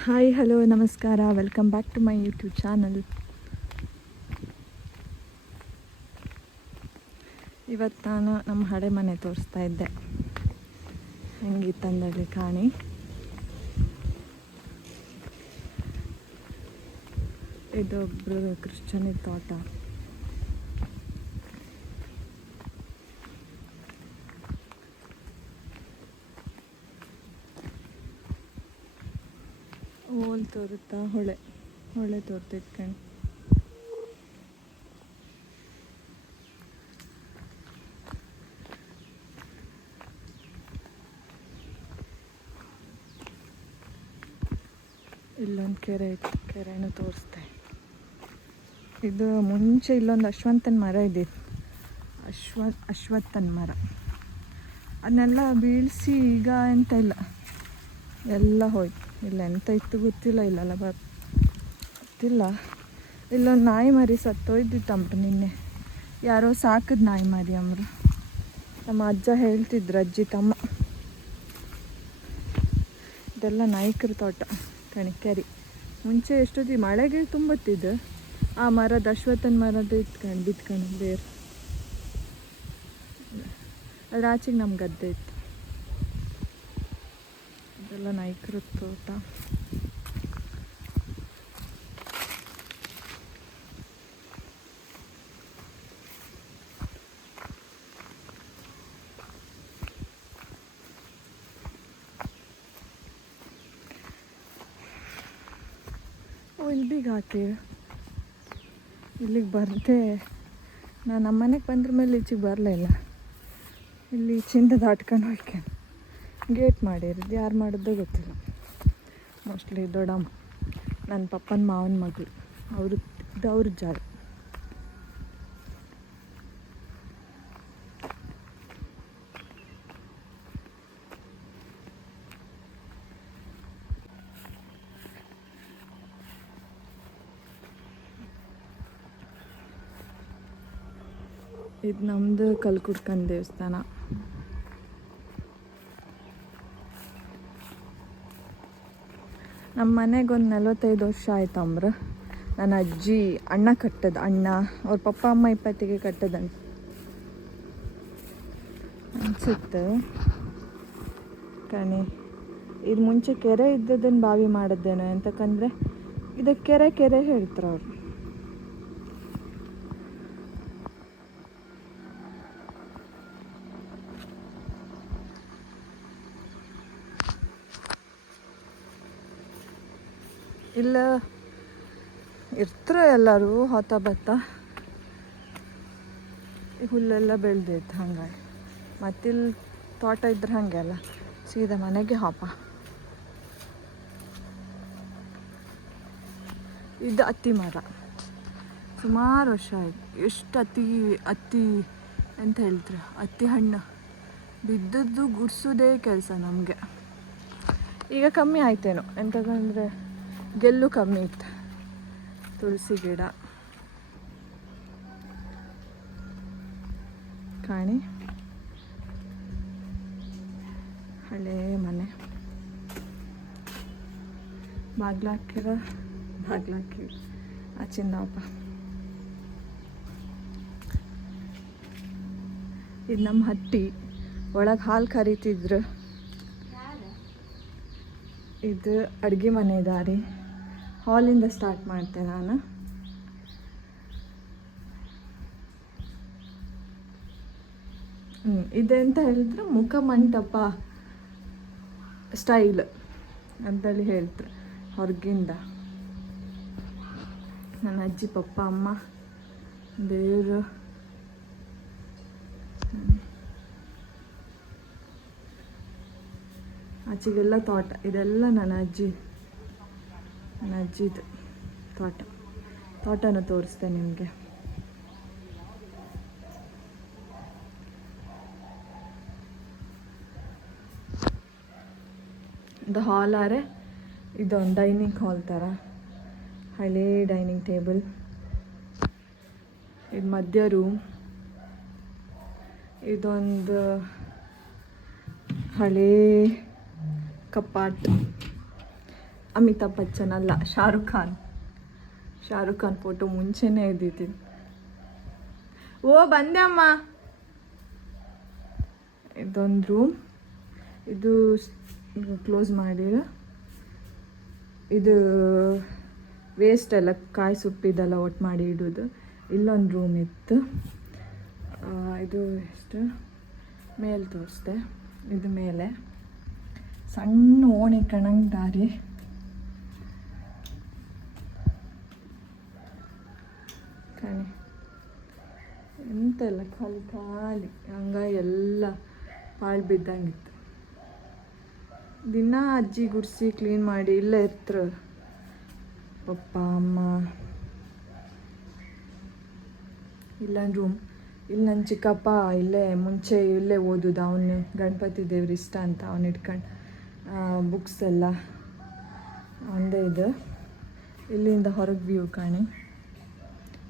Hi hello ನಮಸ್ಕಾರ, welcome back to my YouTube channel. ಇವತ್ತು ನಾನು ನಮ್ಮ ಹಳೆ ಮನೆ ತೋರಿಸ್ತಾ ಇದ್ದೆ. ಹೆಂಗಿತ್ತಂದೇಳಿ ಕಾಣಿ. ಇದೊಬ್ಬರು ಕ್ರಿಶ್ಚನಿ ತೋಟ. ಓಲ್ ತೋರುತ್ತಾ ಹೊಳೆ ತೋರ್ತಿಟ್ಕಣಿ. ಇಲ್ಲೊಂದು ಕೆರೆನೂ ತೋರಿಸ್ತೆ. ಇದು ಮುಂಚೆ ಇಲ್ಲೊಂದು ಅಶ್ವತ್ಥನ ಮರ ಇದ್ದಿತ್ತು. ಅಶ್ವತ್ಥನ ಮರ ಅದನ್ನೆಲ್ಲ ಬೀಳಿಸಿ ಈಗ ಎಂತ ಇಲ್ಲ, ಎಲ್ಲ ಹೋಯ್ತು. ಇಲ್ಲ ಎಂತ ಇತ್ತು ಗೊತ್ತಿಲ್ಲ, ಇಲ್ಲಲ್ಲ ಗೊತ್ತಿಲ್ಲ. ಇಲ್ಲೊಂದು ನಾಯಿ ಮರಿ ಸತ್ತೋಯ್ದಿತ್ತಂಬ್ರು ನಿನ್ನೆ. ಯಾರೋ ಸಾಕದ ನಾಯಿ ಮರಿ ಅಂಬ್ರು. ನಮ್ಮ ಅಜ್ಜ ಹೇಳ್ತಿದ್ರು, ಅಜ್ಜಿ ತಮ್ಮ. ಇದೆಲ್ಲ ನಾಯ್ಕರ ತೋಟ ಕೆರೆ. ಮುಂಚೆ ಎಷ್ಟೊತ್ತಿ ಮಳೆಗೆ ತುಂಬತ್ತಿದ್ದು ಆ ಮರದ ಅಶ್ವತ್ಥನ ಮರದ ಬಿತ್ಕೊಂಡು ಬೇರೆ ಅದ್ರ ಆಚೆಗೆ ನಮ್ಮ ಗದ್ದೆ ಇತ್ತು. ಇದೆಲ್ಲ ನಾಯ್ಕರ ತೋಟ. ಇಲ್ಲಿ ಬೀಗ ಹಾಕೀವಿ. ಇಲ್ಲಿಗೆ ಬರ್ದೆ ನಾನು ನಮ್ಮ ಮನೆಗೆ ಬಂದ್ರ ಮೇಲೆ ಈಚೆಗೆ ಬರಲಿಲ್ಲ. ಇಲ್ಲಿ ಈಚಿಂದ ದಾಟ್ಕೊಂಡು ಹೋಗ್ಕೊಂಡು ಗೇಟ್ ಮಾಡಿರೋದು ಯಾರು ಮಾಡಿದ್ದೋ ಗೊತ್ತಿಲ್ಲ. ಮೋಸ್ಟ್ಲಿ ದೊಡ್ಡಮ್ಮ, ನನ್ನ ಪಪ್ಪನ ಮಾವನ ಮಗಳು, ಅವ್ರ ಜಾಗ. ಇದು ನಮ್ಮದು ಕಲ್ಕುಡ್ಕನ್ ದೇವಸ್ಥಾನ. ನಮ್ಮ ಮನೆಗೆ ಒಂದು 45 ವರ್ಷ ಆಯ್ತಂಬ್ರ. ನನ್ನ ಅಜ್ಜಿ ಅಣ್ಣ ಅವ್ರ ಪಪ್ಪ ಅಮ್ಮ 20ಗೆ ಕಟ್ಟದಂತ ಅನ್ಸುತ್ತೆ ಕಣಿ. ಇದು ಮುಂಚೆ ಕೆರೆ ಇದ್ದದನ್ನು ಬಾವಿ ಮಾಡಿದ್ದೇನೋ, ಎಂತಕ್ಕಂದರೆ ಇದಕ್ಕೆ ಕೆರೆ ಹೇಳ್ತಾರೆ ಅವರು. ಇಲ್ಲ ಇರ್ತಾರೆ ಎಲ್ಲರೂ ಹೊತ್ತ ಭತ್ತ, ಹುಲ್ಲೆಲ್ಲ ಬೆಳೆದೈತೆ. ಹಂಗಾಗಿ ಮತ್ತಿಲ್ಲಿ ತೋಟ ಇದ್ರೆ ಹಾಗೆ ಅಲ್ಲ, ಸೀದಾ ಮನೆಗೆ ಹಾಪ. ಇದು ಅತ್ತಿ ಮರ, ಸುಮಾರು ವರ್ಷ ಆಯ್ತು. ಎಷ್ಟು ಅತ್ತಿ ಅಂತ ಹೇಳ್ತಾರೆ, ಅತ್ತಿ ಹಣ್ಣು ಬಿದ್ದದ್ದು ಗುಡ್ಸೋದೇ ಕೆಲಸ ನಮಗೆ. ಈಗ ಕಮ್ಮಿ ಆಯ್ತೇನೋ, ಎಂತಕ್ಕಂದರೆ ಗೆಲ್ಲು ಕಮ್ಮಿ ಇತ್ತು. ತುಳಸಿ ಗಿಡ ಕಾಣಿ. ಹಳೇ ಮನೆ, ಬಾಗ್ಲಾಕಿ ಆಚಿಂದಪ್ಪ. ಇದು ನಮ್ಮ ಹಟ್ಟಿ. ಒಳಗೆ ಹಾಲು ಕರಿತಿದ್ರು. ಇದು ಅಡುಗೆ ಮನೆ ದಾರಿ. ಹಾಲಿಂದ ಸ್ಟಾರ್ಟ್ ಮಾಡ್ತೆ ನಾನು. ಇದೆಂತ ಹೇಳಿದ್ರೆ ಮುಖ ಮಂಟಪ ಸ್ಟೈಲ್ ಅಂತೇಳಿ ಹೇಳ್ತಾರೆ ಹೊರಗಿಂದ. ನನ್ನ ಅಜ್ಜಿ ಪಪ್ಪ ಅಮ್ಮ ದೇವರು. ಆಚೆಗೆಲ್ಲ ತೋಟ. ಇದೆಲ್ಲ ನನ್ನ ಅಜ್ಜಿದು ತೋಟನ ತೋರಿಸ್ತೆ ನಿಮಗೆ. ಇದು ಹಾಲ್ ಆರೆ, ಇದೊಂದು ಡೈನಿಂಗ್ ಹಾಲ್ ಥರ, ಹಳೇ ಡೈನಿಂಗ್ ಟೇಬಲ್. ಇದು ಮಧ್ಯ ರೂಮ್. ಇದೊಂದು ಹಳೇ ಕಪಾಟ್. ಅಮಿತಾಬ್ ಬಚ್ಚನ್ ಅಲ್ಲ, ಶಾರುಖ್ ಖಾನ್ ಫೋಟೋ ಮುಂಚೆನೇ ಇದ್ದಿದ್ದೀನಿ. ಓ ಬಂದೆ ಅಮ್ಮ. ಇದೊಂದು ರೂಮ್, ಇದು ಕ್ಲೋಸ್ ಮಾಡಿರ. ಇದು ವೇಸ್ಟ್ ಎಲ್ಲ ಕಾಯಿ ಸುಟ್ಟಿದ್ದೆಲ್ಲ ಒಟ್ಟು ಮಾಡಿ ಇಡೋದು. ಇಲ್ಲೊಂದು ರೂಮ್ ಇತ್ತು. ಇದು ಎಷ್ಟು ಮೇಲೆ ತೋರಿಸ್ದೆ. ಇದು ಮೇಲೆ ಸಣ್ಣ ಓಣಿ ಕಣಂಗೆ ದಾರಿ. ಕಾಣಿ ಎಂತೆಲ್ಲ ಖಾಲಿ ಖಾಲಿ ಹಂಗ ಎಲ್ಲ ಪಾಳು ಬಿದ್ದಂಗಿತ್ತು. ದಿನ ಅಜ್ಜಿ ಗುಡಿಸಿ ಕ್ಲೀನ್ ಮಾಡಿ ಇಲ್ಲೇ ಇರ್ತಾರೆ ಪಪ್ಪ ಅಮ್ಮ. ಇಲ್ಲೊಂದು ರೂಮ್. ಇಲ್ಲಿ ನನ್ನ ಚಿಕ್ಕಪ್ಪ ಮುಂಚೆ ಇಲ್ಲೇ ಓದೋದು. ಅವನು ಗಣಪತಿ ದೇವ್ರು ಇಷ್ಟ ಅಂತ ಅವನು ಇಟ್ಕೊಂಡು ಬುಕ್ಸ್ ಎಲ್ಲ ಒಂದೇ ಇದು. ಇಲ್ಲಿಂದ ಹೊರಗೆ ವ್ಯೂ ಕಾಣಿ.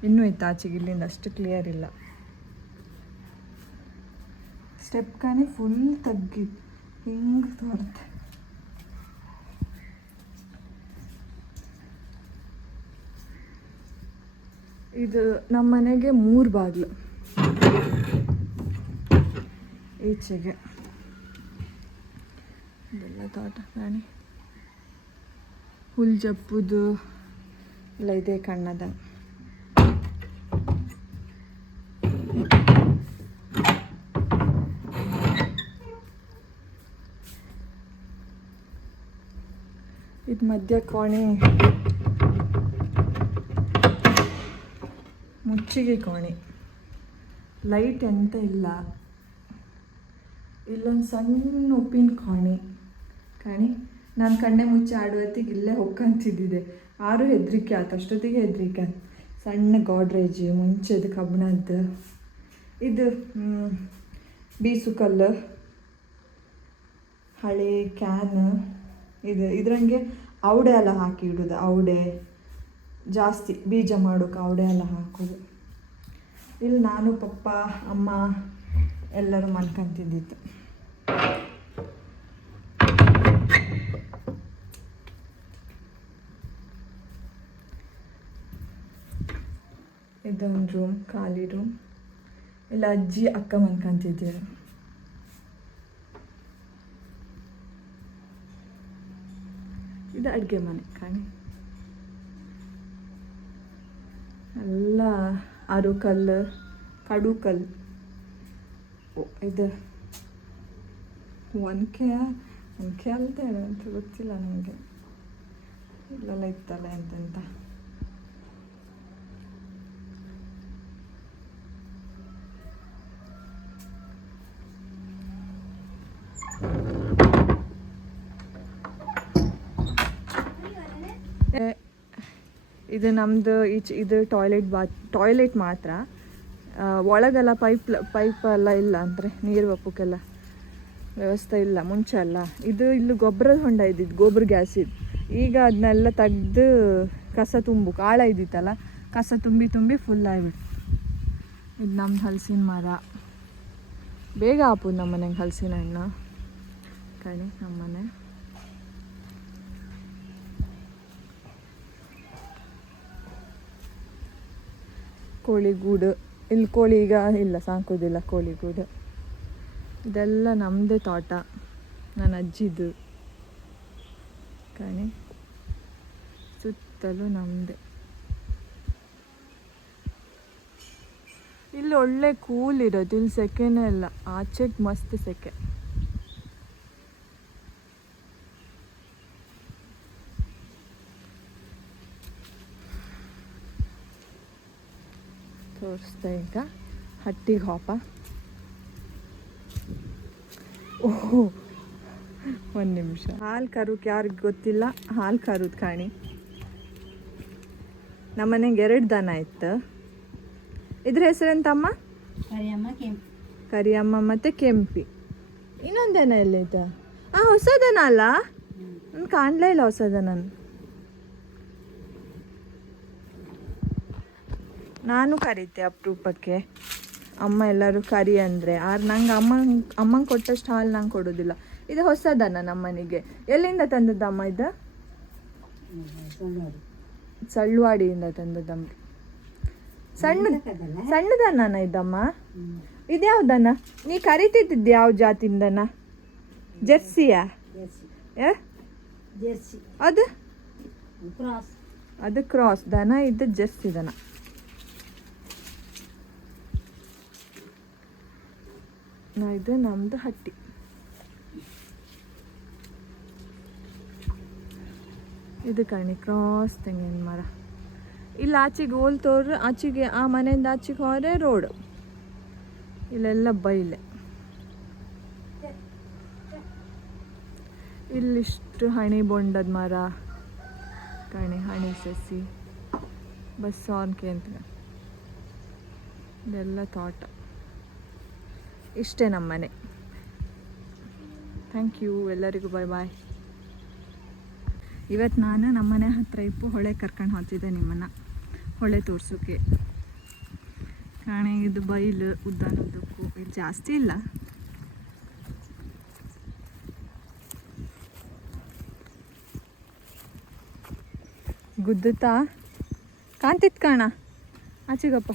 ಇನ್ನೂ ಇತ್ತು ಆಚೆಗೆ, ಇಲ್ಲಿಂದ ಅಷ್ಟು ಕ್ಲಿಯರ್ ಇಲ್ಲ. ಸ್ಟೆಪ್ ಕಾಣಿ ಫುಲ್ ತಗ್ಗಿ ಹಿಂಗೆ ತೋರುತ್ತೆ. ಇದು ನಮ್ಮ ಮನೆಗೆ 3 ಬಾಗಿಲು. ಈಚೆಗೆ ಇದೆಲ್ಲ ತೋಟ ಕಾಣಿ. ಹುಲ್ ಜಪ್ಪುದು ಎಲ್ಲ ಇದೆ ಕಣ್ಣದ. ಇದು ಮಧ್ಯ ಕೋಣೆ, ಮುಚ್ಚಿಗೆ ಕೋಣೆ. ಲೈಟ್ ಎಂತ ಇಲ್ಲ. ಇಲ್ಲೊಂದು ಸಣ್ಣ ಉಪ್ಪಿನ ಕೋಣೆ ಕಾಣಿ. ನಾನು ಕಣ್ಣೆ ಮುಚ್ಚಿ ಆಡುವತ್ತಿಗೆ ಇಲ್ಲೇ ಹೊಕ್ಕಂತಿದ್ದಿದೆ. ಆರು ಹೆದರಿಕೆ ಆಯ್ತು, ಅಷ್ಟೊತ್ತಿಗೆ ಹೆದರಿಕೆ. ಸಣ್ಣ ಗೋಡ್ರೇಜ್ ಮುಂಚೆದು ಕಬ್ಬಣದ್ದು. ಇದು ಬೀಸು ಕಲ್ಲು, ಹಳೆ ಕ್ಯಾನ್. ಇದ್ರಂಗೆ ಔಡೆ ಎಲ್ಲ ಹಾಕಿ ಇಡೋದು. ಔಡೆ ಜಾಸ್ತಿ ಬೀಜ ಮಾಡೋಕೆ ಔಡೆ ಎಲ್ಲ ಹಾಕೋದು. ಇಲ್ಲಿ ನಾನು ಪಪ್ಪ ಅಮ್ಮ ಎಲ್ಲರೂ ಮಲ್ಕೊಂತಿದ್ದಿತ್ತು. ಇದೊಂದು ರೂಮ್, ಖಾಲಿ ರೂಮ್. ಇಲ್ಲ ಅಜ್ಜಿ ಅಕ್ಕ ಮಲ್ಕೊಂತಿದ್ದೀರ. ಇದು ಅಡುಗೆ ಮನೆ ಕಾಣಿ. ಎಲ್ಲ ಅರುಕಲ್ಲು, ಕಡು-ಕಲ್ಲು. ಇದು ಒನಕೆ ಅಲ್ದೇ ಅಂತ ಗೊತ್ತಿಲ್ಲ ನನಗೆ. ಇಲ್ಲೆಲ್ಲ ಇತ್ತಲ್ಲ ಎಂತೆಂತ. ಇದು ನಮ್ಮದು ಇದು ಟಾಯ್ಲೆಟ್ ಮಾತ್ರ. ಒಳಗೆಲ್ಲ ಪೈಪ್ ಎಲ್ಲ ಇಲ್ಲ, ಅಂದರೆ ನೀರು ಒಪ್ಪಕ್ಕೆಲ್ಲ ವ್ಯವಸ್ಥೆ ಇಲ್ಲ. ಮುಂಚೆ ಅಲ್ಲ ಇದು. ಇಲ್ಲಿ ಗೊಬ್ಬರದ ಹೊಂಡ ಇದ್ದಿದ್ದು, ಗೋಬರ್ ಗ್ಯಾಸ್ ಇದ್ದು. ಈಗ ಅದನ್ನೆಲ್ಲ ತೆಗ್ದು ಕಸ ತುಂಬಕ್ಕೆ ಆಳ ಇದ್ದಿತ್ತಲ್ಲ, ಕಸ ತುಂಬಿ ಫುಲ್ ಆಗಿಬಿಟ್ಟು. ಇದು ನಮ್ದು ಹಲಸಿನ ಮರ. ಬೇಗ ಆಪುದು ನಮ್ಮ ಮನೆಗೆ ಹಲಸಿನ ಹಣ್ಣು ಕಾಣಿ. ನಮ್ಮ ಮನೆ ಕೋಳಿಗೂಡು. ಇಲ್ಲಿ ಕೋಳಿ ಈಗ ಇಲ್ಲ, ಸಾಕೋದಿಲ್ಲ ಕೋಳಿಗೂಡು. ಇದೆಲ್ಲ ನಮ್ಮದೇ ತೋಟ, ನನ್ನ ಅಜ್ಜಿದು ಕಾಣಿ. ಸುತ್ತಲೂ ನಮ್ಮದೇ. ಇಲ್ಲಿ ಒಳ್ಳೆ ಕೂಲ್ ಇರೋದು. ಇಲ್ಲಿ ಸೆಕೆನೇ ಇಲ್ಲ, ಆಚೆಗೆ ಮಸ್ತ್ ಸೆಕೆ. ತೋರಿಸ್ತಾ ಈಗ ಹಟ್ಟಿಗೆ ಹೋಪ. ಓಹೋ, ಒಂದು ನಿಮಿಷ. ಹಾಲು ಕರೋಕೆ ಯಾರಿಗೆ ಗೊತ್ತಿಲ್ಲ, ಹಾಲು ಕರೋದು ಕಾಣಿ. ನಮ್ಮನೆಗೆ 2 ದನ ಇತ್ತು. ಇದ್ರ ಹೆಸರೆಂತಮ್ಮ? ಕರಿಯಮ್ಮ ಮತ್ತು ಕೆಂಪಿ. ಇನ್ನೊಂದು ದನ ಎಲ್ಲೈತ? ಹೊಸ ದನ ಅಲ್ಲ, ನಾನು ಕಾಣಲೇ ಇಲ್ಲ ಹೊಸ ದನ. ನಾನು ಕರೀತೆ ಅಪರೂಪಕ್ಕೆ. ಅಮ್ಮ ಎಲ್ಲರೂ ಕರಿ ಅಂದರೆ ನಂಗೆ ಅಮ್ಮಂಗೆ ಕೊಟ್ಟಷ್ಟು ಹಾಲು ನಂಗೆ ಕೊಡೋದಿಲ್ಲ. ಇದು ಹೊಸದನ್ನ ನಮ್ಮನೆಗೆ. ಎಲ್ಲಿಂದ ತಂದದ್ದಮ್ಮ ಇದು? ಸಳ್ಳುವಾಡಿಯಿಂದ ತಂದದ್ದಮ್ಮ. ಸಣ್ಣದನ್ನ ಇದಮ್ಮ. ಇದ್ಯಾವ್ದನ್ನ ನೀ ಕರಿತಿದ್ದ ಯಾವ ಜಾತಿಯಿಂದನ? ಜೆರ್ಸಿಯಾ? ಅದು ಅದು ಕ್ರಾಸ್ ದನ, ಇದು ಜೆರ್ಸಿ ದನ. ಇದು ನಮ್ದು ಹಟ್ಟಿ. ಇದು ಕಣಿ ಕ್ರಾಸ್ ತೆಂಗಿನ ಮರ. ಇಲ್ಲಿ ಆಚೆಗೆ ಹೋಲ್ತವ್ರು, ಆಚೆಗೆ ಆ ಮನೆಯಿಂದ ಆಚೆಗೆ ಹೋದರೆ ರೋಡ್, ಇಲ್ಲೆಲ್ಲ ಬೈಲೆ. ಇಲ್ಲಿಷ್ಟು ಹಣಿ ಬೊಂಡದ ಮರ ಕಣಿ, ಹಣಿ ಸಸಿ, ಬಸ್ಸಾನ್ಕೆ ಅಂತ ಇದೆಲ್ಲ ತೋಟ. ಇಷ್ಟೇ ನಮ್ಮ ಮನೆ. ಥ್ಯಾಂಕ್ ಯು ಎಲ್ಲರಿಗೂ, ಬಾಯ್ ಬಾಯ್. ಇವತ್ತು ನಾನು ನಮ್ಮನೆ ಹತ್ರ ಇಪ್ಪು ಹೊಳೆ ಕರ್ಕೊಂಡು ಹೋಗ್ತಿದ್ದೆ ನಿಮ್ಮನ್ನು, ಹೊಳೆ ತೋರ್ಸೋಕ್ಕೆ. ಕಾಣೆ ಇದು ಬೈಲು ಉದ್ದಾನದ್ದಕ್ಕೂ, ಇಲ್ಲಿ ಜಾಸ್ತಿ ಇಲ್ಲ. ಗುದ್ದುತ್ತಾ ಕಾಂತಿತ್ತು ಕಾಣ ಆಚೆಗಪ್ಪ.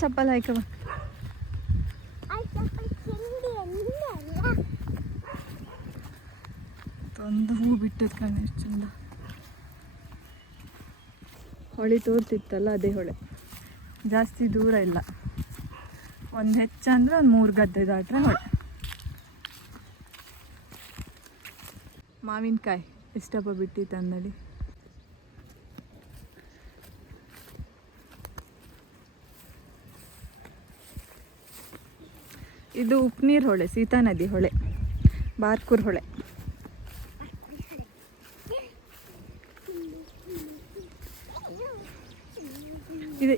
ಚಪ್ಪಲ್ ಹಾಕವ. ಒಂದು ಹೂ ಬಿಟ್ಟದ ಕಣ, ಎಷ್ಟು ಚಂದ. ಹೊಳೆ ತೋರ್ತಿತ್ತಲ್ಲ, ಅದೇ ಹೊಳೆ. ಜಾಸ್ತಿ ದೂರ ಇಲ್ಲ, ಒಂದು ಹೆಚ್ಚಂದ್ರೆ ಒಂದು 3 ಗದ್ದೆ ದಾಟ್ರೆ ಹೊಳೆ. ಮಾವಿನಕಾಯಿ ಎಷ್ಟಪ್ಪ ಬಿಟ್ಟಿತ್ತು ಅಂದಡಿ. ಇದು ಉಪ್ನೀರ್ ಹೊಳೆ, ಸೀತಾ ನದಿ ಹೊಳೆ, ಬಾರ್ಕೂರ್ ಹೊಳೆ.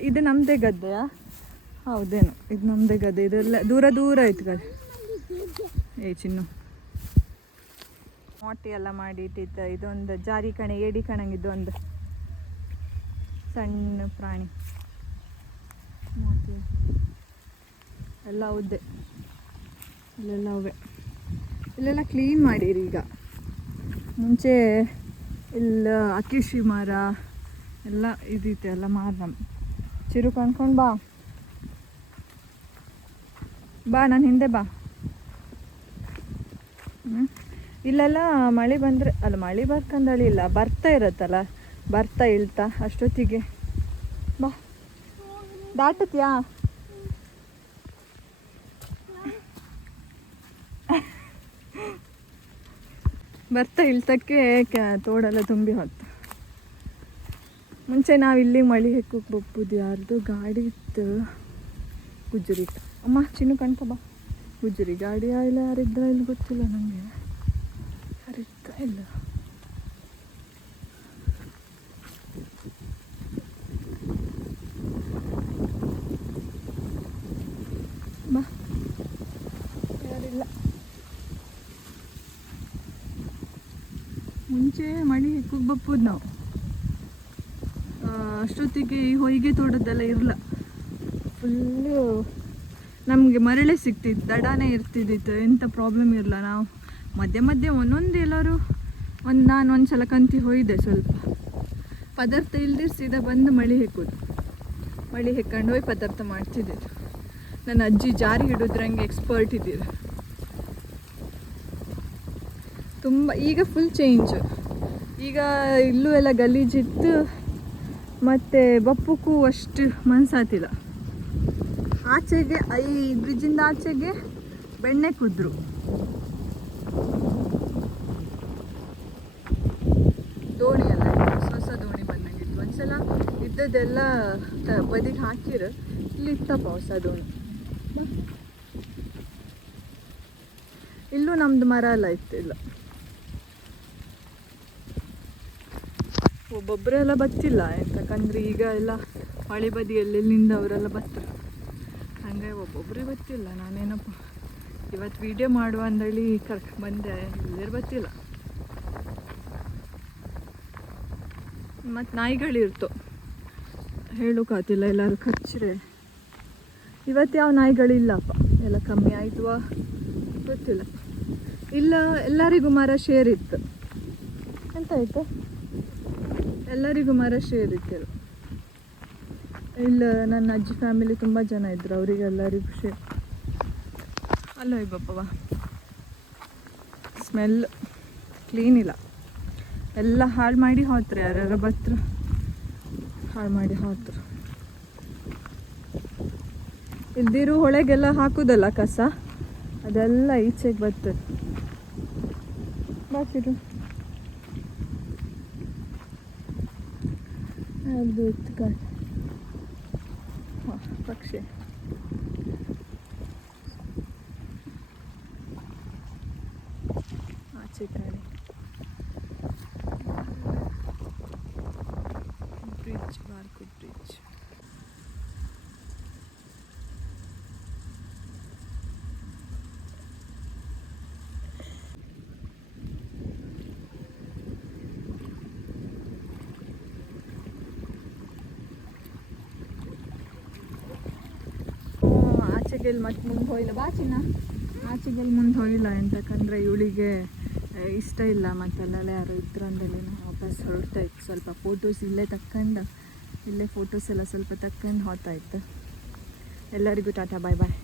ಇದು ನಮ್ಮದೇ ಗದ್ದೆಯಾ? ಹೌದೇನು, ಇದು ನಮ್ಮದೇ ಗದ್ದೆ. ಇದೆಲ್ಲ ದೂರ ದೂರ ಐತೆ ಗದ್ದೆ. ಚಿನ್ನು ಮೊಟ್ಟೆ ಎಲ್ಲ ಮಾಡಿ ಇಟ್ಟಿತ್ತು. ಇದೊಂದು ಜಾರಿ ಕಣೆ, ಏಡಿ ಕಣಂಗೆ, ಇದೊಂದು ಸಣ್ಣ ಪ್ರಾಣಿ. ಮೊಟ್ಟೆ ಎಲ್ಲ ಉದ್ದೆ, ಇಲ್ಲೆಲ್ಲ ಅವೇ. ಇಲ್ಲೆಲ್ಲ ಕ್ಲೀನ್ ಮಾಡಿರಿ ಈಗ. ಮುಂಚೆ ಇಲ್ಲ ಅಕ್ಕಿಶಿ ಮರ ಎಲ್ಲ ಇದಿತ್ತು, ಎಲ್ಲ ಮಾರ. ಚಿರು ಕಣ್ಕೊಂಡು ಬಾ ಬಾ, ನಾನು ಹಿಂದೆ ಬಾ. ಇಲ್ಲೆಲ್ಲ ಮಳೆ ಬಂದರೆ, ಅಲ್ಲ ಮಳೆ ಬರ್ಕಂದಳಿ ಇಲ್ಲ, ಬರ್ತಾ ಇರತ್ತಲ್ಲ, ಬರ್ತಾ ಇಳ್ತಾ ಅಷ್ಟೊತ್ತಿಗೆ ಬಾ. ದಾಟತ್ಯಾ? ಬರ್ತಾ ಇಳ್ತಕ್ಕೆ ತೋಡೆಲ್ಲ ತುಂಬಿ ಹೊತ್ತು. ಮುಂಚೆ ನಾವು ಇಲ್ಲಿ ಮಳೆ ಹೆಕ್ಕಕ್ಕೆ ಬಪ್ಪುದು. ಯಾರ್ದು ಗಾಡಿ ಇತ್ತು, ಗುಜ್ಜರಿ. ಅಮ್ಮ ಚಿನ್ನು ಕಣ್ಕ ಬಾ. ಗುಜ್ಜರಿ ಗಾಡಿ ಇಲ್ಲ, ಯಾರಿದ್ರ ಇಲ್ಲಿ ಗೊತ್ತಿಲ್ಲ ನನಗೆ, ಯಾರಿತ್ತ ಇಲ್ಲ. ಬಾ, ಯಾರಿಲ್ಲ. ಮುಂಚೆ ಮಳೆ ಹೆಕ್ಕಕ್ಕೆ ಬಪ್ಪುದು ನಾವು. ಅಷ್ಟೊತ್ತಿಗೆ ಈ ಹೊಯ್ಗೆ ತೋಟದ್ದೆಲ್ಲ ಇರಲ್ಲ, ಫುಲ್ಲು ನಮಗೆ ಮರಳೆ ಸಿಗ್ತಿತ್ತು, ದಡಾನೇ ಇರ್ತಿದ್ದಿತ್ತು, ಎಂಥ ಪ್ರಾಬ್ಲಮ್ ಇರಲ್ಲ. ನಾವು ಮಧ್ಯೆ ಮಧ್ಯೆ ಒಂದೊಂದು ಎಲ್ಲರೂ ನಾನು ಒಂದು ಸಲ ಕಂತಿ ಹೋಯ್ದೆ, ಸ್ವಲ್ಪ ಪದಾರ್ಥ ಇಲ್ದಿರ್ ಸೀದಾ ಬಂದು ಮಳೆ ಹೆಕ್ಕೋದು. ಮಳೆ ಹೆಕ್ಕೊಂಡು ಹೋಗಿ ಪದಾರ್ಥ ಮಾಡ್ತಿದ್ದಿದ್ದು. ನನ್ನ ಅಜ್ಜಿ ಜಾರಿ ಹಿಡಿದ್ರಂಗೆ ಎಕ್ಸ್ಪರ್ಟ್ ಇದ್ದೀರ ತುಂಬ. ಈಗ ಫುಲ್ ಚೇಂಜ್. ಈಗ ಇಲ್ಲೂ ಎಲ್ಲ ಗಲೀಜಿತ್ತು, ಮತ್ತು ಬಪ್ಪಕ್ಕೂ ಅಷ್ಟು ಮನ್ಸಾತಿಲ್ಲ. ಆಚೆಗೆ ಈ ಬ್ರಿಡ್ಜಿಂದ ಆಚೆಗೆ ಬೆಣ್ಣೆ ಕುದ್ರು. ದೋಣಿ ಎಲ್ಲ ಹೊಸ ದೋಣಿ ಬಂದಂಗಿತ್ತು. ಒಂದ್ಸಲ ಇದ್ದದ್ದೆಲ್ಲ ಬದಿಗೆ ಹಾಕಿರ, ಇಲ್ಲಿ ಇತ್ತಪ್ಪ ಹೊಸ ದೋಣಿ. ಇಲ್ಲೂ ನಮ್ದು ಮರ ಎಲ್ಲ ಇತ್ತು. ಇಲ್ಲ ಒಬ್ಬೊಬ್ಬರೆಲ್ಲ ಬತ್ತಿಲ್ಲ, ಯಾಕಂದ್ರೆ ಈಗ ಎಲ್ಲ ಹೊಳೆ ಬದಿಯಲ್ಲೆಲ್ಲಿಂದ ಅವರೆಲ್ಲ ಬರ್ತಾರೆ, ಹಂಗೆ ಒಬ್ಬೊಬ್ಬರೇ ಗೊತ್ತಿಲ್ಲ. ನಾನೇನಪ್ಪ ಇವತ್ತು ವೀಡಿಯೋ ಮಾಡುವ ಅಂದೇಳಿ ಬಂದೆ, ಎಲ್ಲರೂ ಗೊತ್ತಿಲ್ಲ. ಮತ್ತು ನಾಯಿಗಳಿರ್ತು, ಹೇಳೋಕ್ಕಾತಿಲ್ಲ, ಎಲ್ಲರೂ ಕಚ್ಚ್ರೆ. ಇವತ್ತು ಯಾವ ನಾಯಿಗಳಿಲ್ಲಪ್ಪ, ಎಲ್ಲ ಕಮ್ಮಿ ಆಯ್ತವ ಗೊತ್ತಿಲ್ಲ. ಇಲ್ಲ ಎಲ್ಲರಿಗೂ ಮರ ಶೇರ್ ಇತ್ತು, ಎಂತ ಆಯ್ತು ಎಲ್ಲರಿಗೂ ಮರಶ್ರೀ ಇರಿತ್ತರು ಇಲ್ಲ ನನ್ನ ಅಜ್ಜಿ ಫ್ಯಾಮಿಲಿ ತುಂಬ ಜನ ಇದ್ರು ಅವರಿಗೆಲ್ಲರಿಗೂ ಶೇರ್ ಅಲ್ಲೋ ಇಬ್ಬಪ್ಪವ ಸ್ಮೆಲ್ ಕ್ಲೀನ್ ಇಲ್ಲ ಎಲ್ಲ ಹಾಳು ಮಾಡಿ ಹೋತ್ರು ಯಾರ್ಯಾರ ಬತ್ರು ಹಾಳು ಮಾಡಿ ಹೋತ್ರು ಇಲ್ದಿರು ಹೊಳೆಗೆಲ್ಲ ಹಾಕುದಲ್ಲ ಕಸ ಅದೆಲ್ಲ ಈಚೆಗೆ ಬರ್ತದೆ ಬಾಕಿರು ಅದು ಇತ್ತು ಕಾಯಿ ಹಾಂ ಪಕ್ಷಿ ಆಚೆ ಕಡೆ ಬ್ರಿಡ್ಜ್ ಬಾರ್ಕು ಬ್ರಿಡ್ಜ್ ಆಚೆಗೆಲ್ಲಿ ಮತ್ತೆ ಮುಂದೆ ಹೋಗಿಲ್ಲ ಬಾಚಿನ ಆಚೆಗೆಲ್ಲಿ ಮುಂದೆ ಹೋಗಿಲ್ಲ ಎಂತಕ್ಕಂದರೆ ಇವಳಿಗೆ ಇಷ್ಟ ಇಲ್ಲ ಮತ್ತಲ್ಲೆಲ್ಲ ಯಾರು ಇದ್ರು ಅಂದಲ್ಲಿ ವಾಪಸ್ ಹೊರಡ್ತಾಯಿತ್ತು ಸ್ವಲ್ಪ ಫೋಟೋಸ್ ಇಲ್ಲೇ ತಕ್ಕೊಂಡು ಇಲ್ಲೇ ಫೋಟೋಸ್ ಎಲ್ಲ ಸ್ವಲ್ಪ ತಕ್ಕೊಂಡು ಹೋಗ್ತಾಯಿತ್ತು ಎಲ್ಲರಿಗೂ ಟಾಟಾ ಬಾಯ್ ಬಾಯ್